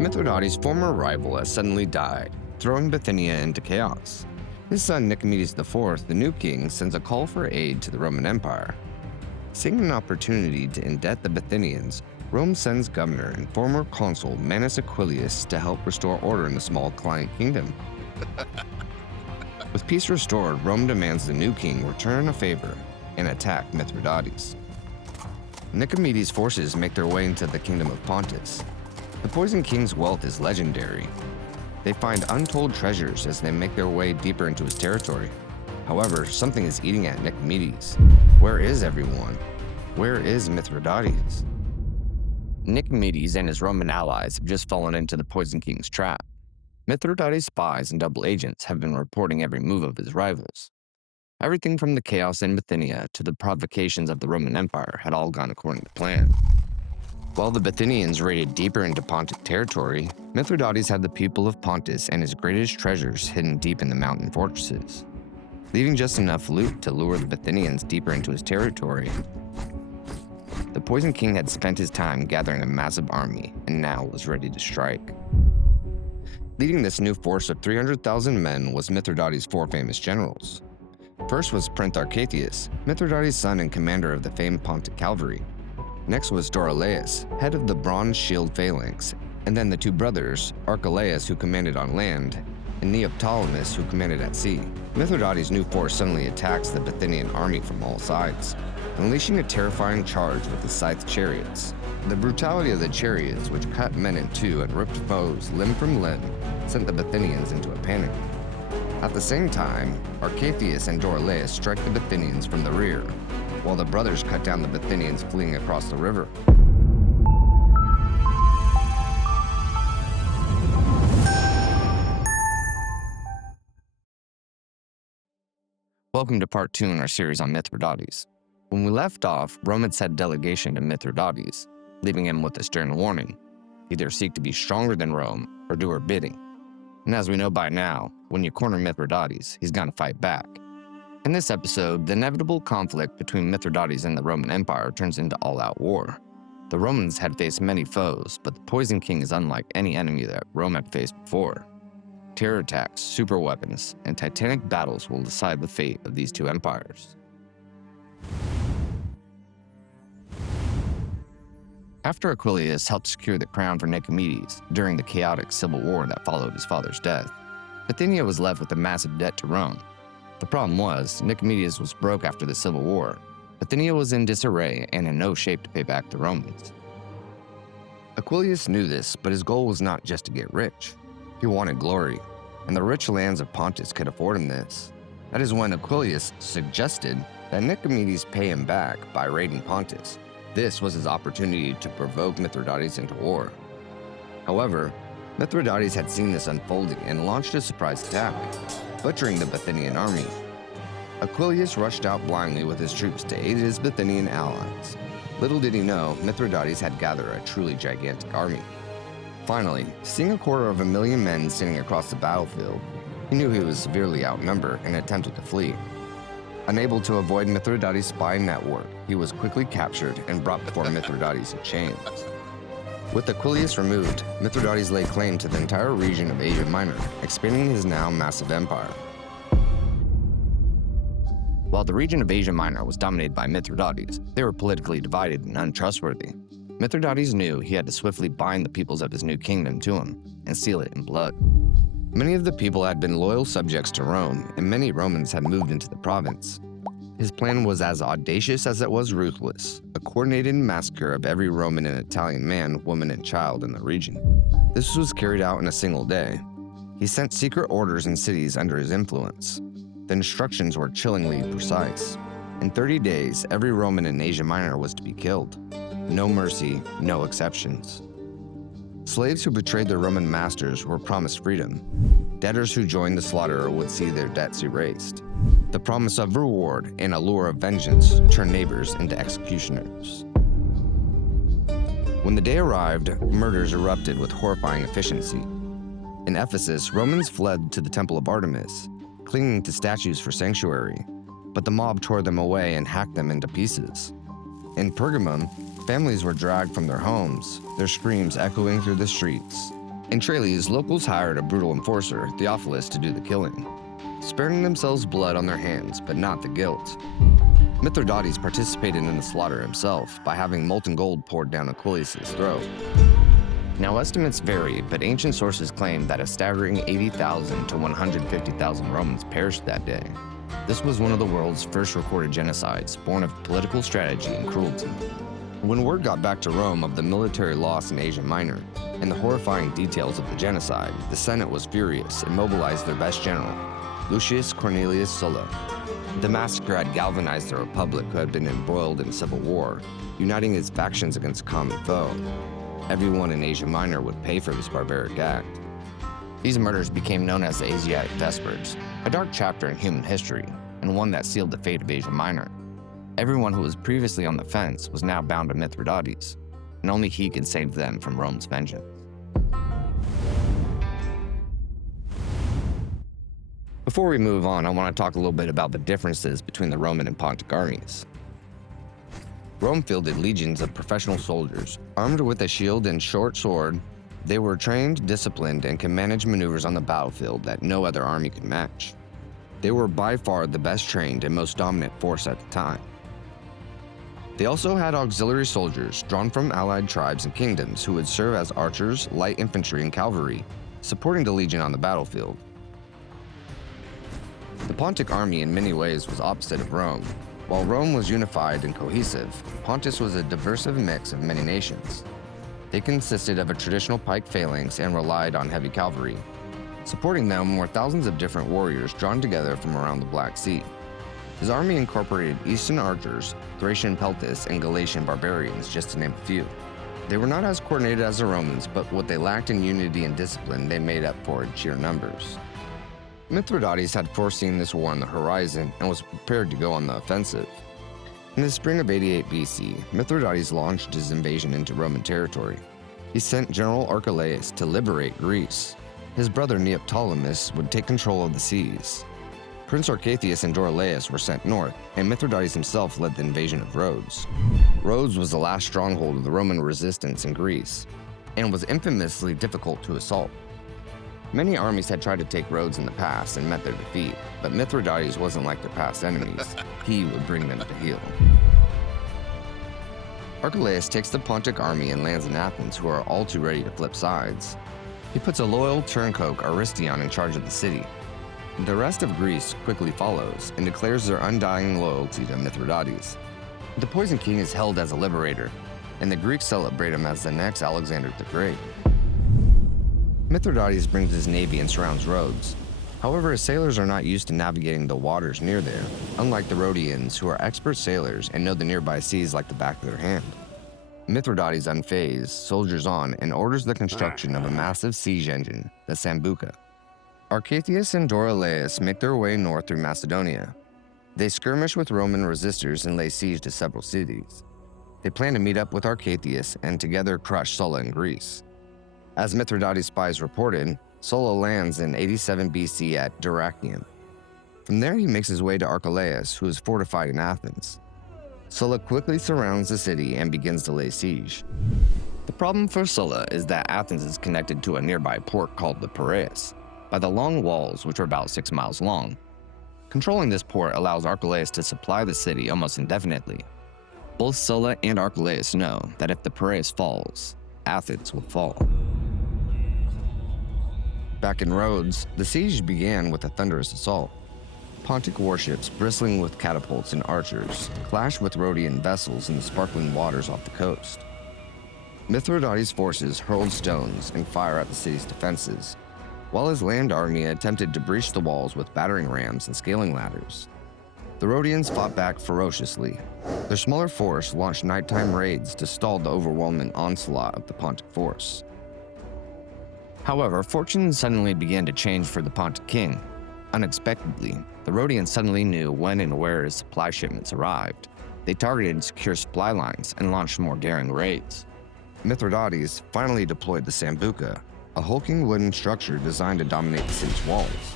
Mithridates' former rival has suddenly died, throwing Bithynia into chaos. His son Nicomedes IV, the new king, sends a call for aid to the Roman Empire. Seeing an opportunity to indebt the Bithynians, Rome sends governor and former consul Manius Aquilius to help restore order in the small client kingdom. With peace restored, Rome demands the new king return a favor and attack Mithridates. Nicomedes' forces make their way into the kingdom of Pontus. The Poison King's wealth is legendary. They find untold treasures as they make their way deeper into his territory. However, something is eating at Nicomedes. Where is everyone? Where is Mithridates? Nicomedes and his Roman allies have just fallen into the Poison King's trap. Mithridates' spies and double agents have been reporting every move of his rivals. Everything from the chaos in Bithynia to the provocations of the Roman Empire had all gone according to plan. While the Bithynians raided deeper into Pontic territory, Mithridates had the people of Pontus and his greatest treasures hidden deep in the mountain fortresses, leaving just enough loot to lure the Bithynians deeper into his territory. The Poison King had spent his time gathering a massive army and now was ready to strike. Leading this new force of 300,000 men was Mithridates' four famous generals. First was Prince Archelaus, Mithridates' son and commander of the famed Pontic cavalry. Next was Dorylaeus, head of the bronze shield phalanx, and then the two brothers, Archelaus, who commanded on land, and Neoptolemus, who commanded at sea. Mithridates' new force suddenly attacks the Bithynian army from all sides, unleashing a terrifying charge with the scythe chariots. The brutality of the chariots, which cut men in two and ripped foes limb from limb, sent the Bithynians into a panic. At the same time, Archelaus and Dorylaeus strike the Bithynians from the rear, while the brothers cut down the Bithynians fleeing across the river. Welcome to part 2 in our series on Mithridates. When we left off, Rome had sent a delegation to Mithridates, leaving him with a stern warning: either seek to be stronger than Rome or do her bidding. And as we know by now, when you corner Mithridates, he's gonna fight back. In this episode, the inevitable conflict between Mithridates and the Roman Empire turns into all-out war. The Romans had faced many foes, but the Poison King is unlike any enemy that Rome had faced before. Terror attacks, superweapons, and titanic battles will decide the fate of these two empires. After Aquilius helped secure the crown for Nicomedes during the chaotic civil war that followed his father's death, Bithynia was left with a massive debt to Rome. The problem was, Nicomedes was broke after the civil war. Bithynia was in disarray and in no shape to pay back the Romans. Aquilius knew this, but his goal was not just to get rich. He wanted glory, and the rich lands of Pontus could afford him this. That is when Aquilius suggested that Nicomedes pay him back by raiding Pontus. This was his opportunity to provoke Mithridates into war. However, Mithridates had seen this unfolding and launched a surprise attack, butchering the Bithynian army. Aquilius rushed out blindly with his troops to aid his Bithynian allies. Little did he know, Mithridates had gathered a truly gigantic army. Finally, seeing 250,000 men sitting across the battlefield, he knew he was severely outnumbered and attempted to flee. Unable to avoid Mithridates' spy network, he was quickly captured and brought before Mithridates in chains. With Aquilius removed, Mithridates laid claim to the entire region of Asia Minor, expanding his now massive empire. While the region of Asia Minor was dominated by Mithridates, they were politically divided and untrustworthy. Mithridates knew he had to swiftly bind the peoples of his new kingdom to him and seal it in blood. Many of the people had been loyal subjects to Rome, and many Romans had moved into the province. His plan was as audacious as it was ruthless, a coordinated massacre of every Roman and Italian man, woman, and child in the region. This was carried out in a single day. He sent secret orders in cities under his influence. The instructions were chillingly precise. In 30 days, every Roman in Asia Minor was to be killed. No mercy, no exceptions. Slaves who betrayed their Roman masters were promised freedom. Debtors who joined the slaughter would see their debts erased. The promise of reward and a lure of vengeance turned neighbors into executioners. When the day arrived, murders erupted with horrifying efficiency. In Ephesus, Romans fled to the Temple of Artemis, clinging to statues for sanctuary, but the mob tore them away and hacked them into pieces. In Pergamum, families were dragged from their homes, their screams echoing through the streets. In Tralles, locals hired a brutal enforcer, Theophilus, to do the killing, sparing themselves blood on their hands, but not the guilt. Mithridates participated in the slaughter himself by having molten gold poured down Aquilius' throat. Now, estimates vary, but ancient sources claim that a staggering 80,000 to 150,000 Romans perished that day. This was one of the world's first recorded genocides, born of political strategy and cruelty. When word got back to Rome of the military loss in Asia Minor and the horrifying details of the genocide, the Senate was furious and mobilized their best general, Lucius Cornelius Sulla. The massacre had galvanized the Republic, who had been embroiled in civil war, uniting its factions against a common foe. Everyone in Asia Minor would pay for this barbaric act. These murders became known as the Asiatic Vespers, a dark chapter in human history, and one that sealed the fate of Asia Minor. Everyone who was previously on the fence was now bound to Mithridates, and only he could save them from Rome's vengeance. Before we move on, I want to talk a little bit about the differences between the Roman and Pontic armies. Rome fielded legions of professional soldiers, armed with a shield and short sword. They were trained, disciplined, and can manage maneuvers on the battlefield that no other army could match. They were by far the best trained and most dominant force at the time. They also had auxiliary soldiers drawn from allied tribes and kingdoms who would serve as archers, light infantry, and cavalry, supporting the legion on the battlefield. The Pontic army in many ways was opposite of Rome. While Rome was unified and cohesive, Pontus was a diverse mix of many nations. They consisted of a traditional pike phalanx and relied on heavy cavalry. Supporting them were thousands of different warriors drawn together from around the Black Sea. His army incorporated Eastern archers, Thracian peltasts, and Galatian barbarians, just to name a few. They were not as coordinated as the Romans, but what they lacked in unity and discipline, they made up for in sheer numbers. Mithridates had foreseen this war on the horizon and was prepared to go on the offensive. In the spring of 88 BC, Mithridates launched his invasion into Roman territory. He sent General Archelaus to liberate Greece. His brother Neoptolemus would take control of the seas. Prince Arcathius and Dorilaus were sent north, and Mithridates himself led the invasion of Rhodes. Rhodes was the last stronghold of the Roman resistance in Greece, and was infamously difficult to assault. Many armies had tried to take Rhodes in the past and met their defeat, but Mithridates wasn't like their past enemies. He would bring them to heel. Archelaus takes the Pontic army and lands in Athens, who are all too ready to flip sides. He puts a loyal turncoat, Aristion, in charge of the city. The rest of Greece quickly follows and declares their undying loyalty to Mithridates. The Poison King is held as a liberator, and the Greeks celebrate him as the next Alexander the Great. Mithridates brings his navy and surrounds Rhodes. However, his sailors are not used to navigating the waters near there, unlike the Rhodians, who are expert sailors and know the nearby seas like the back of their hand. Mithridates, unfazed, soldiers on and orders the construction of a massive siege engine, the Sambuca. Arcathius and Dorilaus make their way north through Macedonia. They skirmish with Roman resistors and lay siege to several cities. They plan to meet up with Arcathius and together crush Sulla in Greece. As Mithridates spies reported, Sulla lands in 87 BC at Dyrrhachium. From there, he makes his way to Archelaus, who is fortified in Athens. Sulla quickly surrounds the city and begins to lay siege. The problem for Sulla is that Athens is connected to a nearby port called the Piraeus by the long walls, which are about 6 miles long. Controlling this port allows Archelaus to supply the city almost indefinitely. Both Sulla and Archelaus know that if the Piraeus falls, Athens will fall. Back in Rhodes, the siege began with a thunderous assault. Pontic warships, bristling with catapults and archers, clashed with Rhodian vessels in the sparkling waters off the coast. Mithridates' forces hurled stones and fire at the city's defenses, while his land army attempted to breach the walls with battering rams and scaling ladders. The Rhodians fought back ferociously. Their smaller force launched nighttime raids to stall the overwhelming onslaught of the Pontic force. However, fortune suddenly began to change for the Pontic king. Unexpectedly, the Rhodians suddenly knew when and where his supply shipments arrived. They targeted secure supply lines and launched more daring raids. Mithridates finally deployed the Sambuca, a hulking wooden structure designed to dominate the city's walls.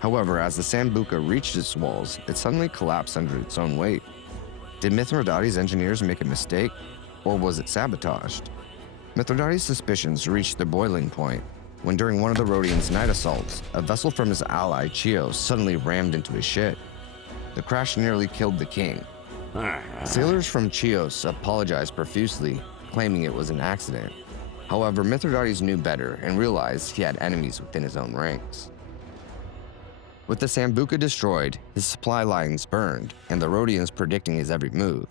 However, as the Sambuca reached its walls, it suddenly collapsed under its own weight. Did Mithridates' engineers make a mistake, or was it sabotaged? Mithridates' suspicions reached their boiling point when during one of the Rhodians' night assaults, a vessel from his ally Chios suddenly rammed into his ship. The crash nearly killed the king. Sailors from Chios apologized profusely, claiming it was an accident. However, Mithridates knew better and realized he had enemies within his own ranks. With the Sambuca destroyed, his supply lines burned, and the Rhodians predicting his every move,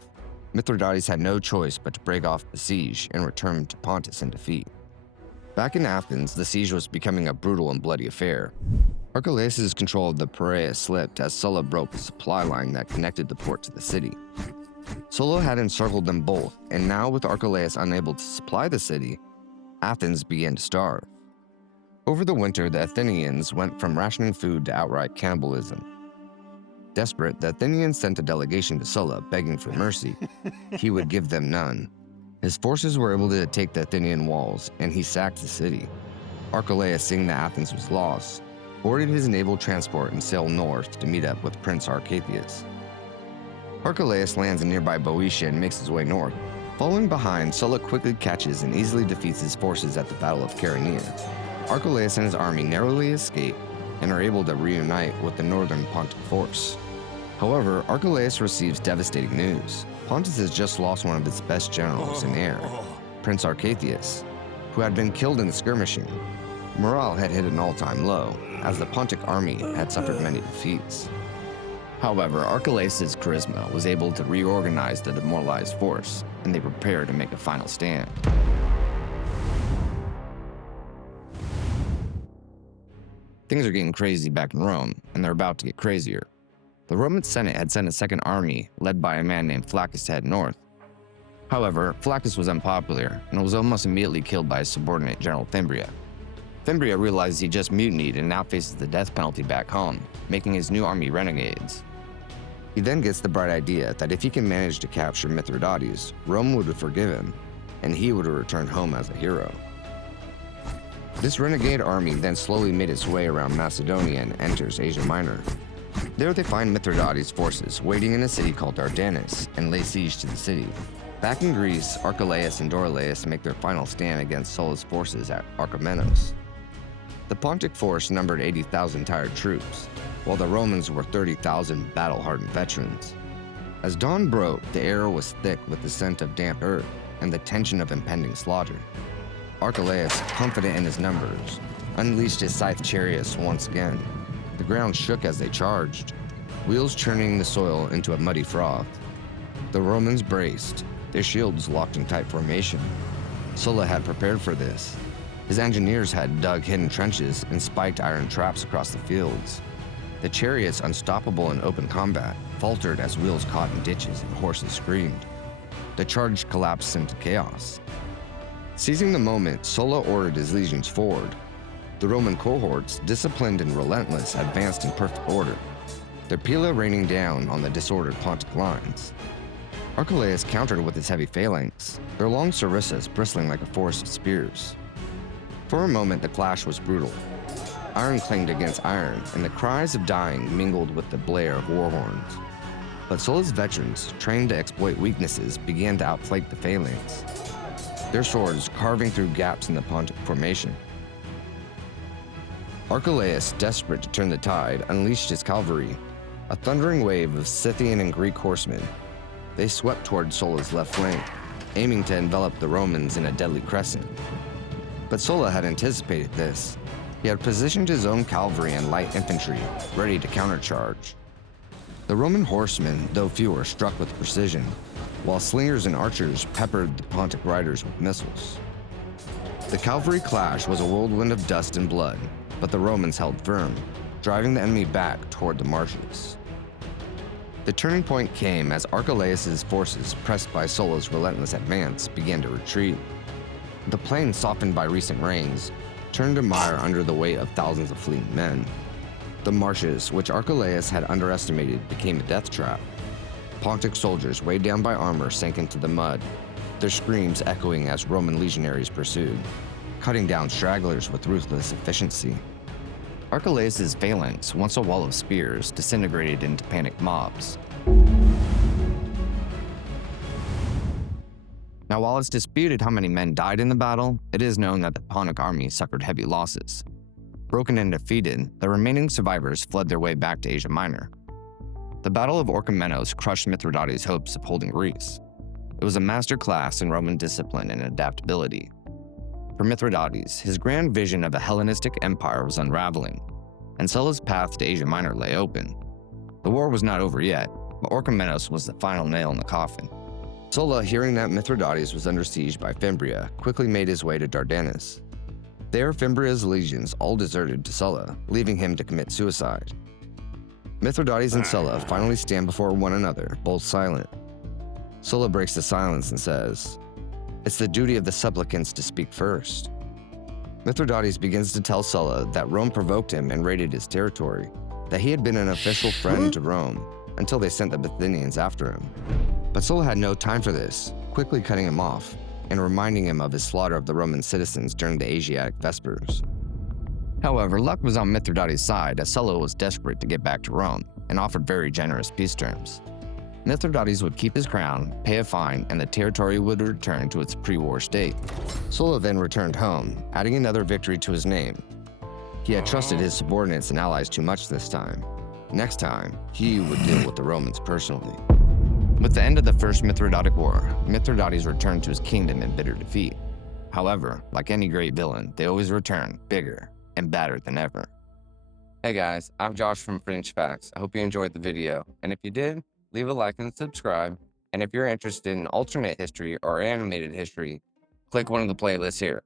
Mithridates had no choice but to break off the siege and return to Pontus in defeat. Back in Athens, the siege was becoming a brutal and bloody affair. Archelaus' control of the Piraeus slipped as Sulla broke the supply line that connected the port to the city. Sulla had encircled them both, and now with Archelaus unable to supply the city, Athens began to starve. Over the winter, the Athenians went from rationing food to outright cannibalism. Desperate, the Athenians sent a delegation to Sulla begging for mercy. He would give them none. His forces were able to take the Athenian walls, and he sacked the city. Archelaus, seeing that Athens was lost, boarded his naval transport and sailed north to meet up with Prince Archelaus. Archelaus lands in nearby Boeotia and makes his way north. Following behind, Sulla quickly catches and easily defeats his forces at the Battle of Chaeronea. Archelaus and his army narrowly escape and are able to reunite with the northern Pontic force. However, Archelaus receives devastating news. Pontus has just lost one of its best generals in air, Prince Archelaus, who had been killed in the skirmishing. Morale had hit an all-time low, as the Pontic army had suffered many defeats. However, Archelaus' charisma was able to reorganize the demoralized force, and they prepared to make a final stand. Things are getting crazy back in Rome, and they're about to get crazier. The Roman Senate had sent a second army, led by a man named Flaccus, to head north. However, Flaccus was unpopular, and was almost immediately killed by his subordinate General Fimbria. Fimbria realizes he just mutinied and now faces the death penalty back home, making his new army renegades. He then gets the bright idea that if he can manage to capture Mithridates, Rome would forgive him, and he would have returned home as a hero. This renegade army then slowly made its way around Macedonia and enters Asia Minor. There they find Mithridates' forces waiting in a city called Dardanus and lay siege to the city. Back in Greece, Archelaus and Dorilaus make their final stand against Sulla's forces at Orchomenus. The Pontic force numbered 80,000 tired troops, while the Romans were 30,000 battle-hardened veterans. As dawn broke, the air was thick with the scent of damp earth and the tension of impending slaughter. Archelaus, confident in his numbers, unleashed his scythe chariots once again. The ground shook as they charged, wheels churning the soil into a muddy froth. The Romans braced, their shields locked in tight formation. Sulla had prepared for this. His engineers had dug hidden trenches and spiked iron traps across the fields. The chariots, unstoppable in open combat, faltered as wheels caught in ditches and horses screamed. The charge collapsed into chaos. Seizing the moment, Sulla ordered his legions forward. The Roman cohorts, disciplined and relentless, advanced in perfect order, their pila raining down on the disordered Pontic lines. Archelaus countered with his heavy phalanx, their long sarissas bristling like a forest of spears. For a moment, the clash was brutal. Iron clanged against iron, and the cries of dying mingled with the blare of war horns. But Sulla's veterans, trained to exploit weaknesses, began to outflank the phalanx, their swords carving through gaps in the Pontic formation. Archelaus, desperate to turn the tide, unleashed his cavalry, a thundering wave of Scythian and Greek horsemen. They swept toward Sulla's left flank, aiming to envelop the Romans in a deadly crescent. But Sulla had anticipated this. He had positioned his own cavalry and light infantry, ready to countercharge. The Roman horsemen, though fewer, struck with precision, while slingers and archers peppered the Pontic riders with missiles. The cavalry clash was a whirlwind of dust and blood, but the Romans held firm, driving the enemy back toward the marshes. The turning point came as Archelaus' forces, pressed by Sulla's relentless advance, began to retreat. The plain, softened by recent rains, turned to mire under the weight of thousands of fleeing men. The marshes, which Archelaus had underestimated, became a death trap. Pontic soldiers, weighed down by armor, sank into the mud, their screams echoing as Roman legionaries pursued, cutting down stragglers with ruthless efficiency. Archelaus' phalanx, once a wall of spears, disintegrated into panicked mobs. Now, while it's disputed how many men died in the battle, it is known that the Pontic army suffered heavy losses. Broken and defeated, the remaining survivors fled their way back to Asia Minor. The Battle of Orchomenus crushed Mithridates' hopes of holding Greece. It was a masterclass in Roman discipline and adaptability. For Mithridates, his grand vision of a Hellenistic empire was unraveling, and Sulla's path to Asia Minor lay open. The war was not over yet, but Orchomenus was the final nail in the coffin. Sulla, hearing that Mithridates was under siege by Fimbria, quickly made his way to Dardanus. There, Fimbria's legions all deserted to Sulla, leaving him to commit suicide. Mithridates and Sulla finally stand before one another, both silent. Sulla breaks the silence and says, "It's the duty of the supplicants to speak first." Mithridates begins to tell Sulla that Rome provoked him and raided his territory, that he had been an official friend to Rome, until they sent the Bithynians after him. But Sulla had no time for this, quickly cutting him off and reminding him of his slaughter of the Roman citizens during the Asiatic Vespers. However, luck was on Mithridates' side as Sulla was desperate to get back to Rome and offered very generous peace terms. Mithridates would keep his crown, pay a fine, and the territory would return to its pre-war state. Sulla then returned home, adding another victory to his name. He had trusted his subordinates and allies too much this time. Next time, he would deal with the Romans personally. With the end of the First Mithridatic War, Mithridates returned to his kingdom in bitter defeat. However, like any great villain, they always return bigger and badder than ever. Hey guys, I'm Josh from Fringe Facts. I hope you enjoyed the video, and if you did, leave a like and subscribe. And if you're interested in alternate history or animated history, click one of the playlists here.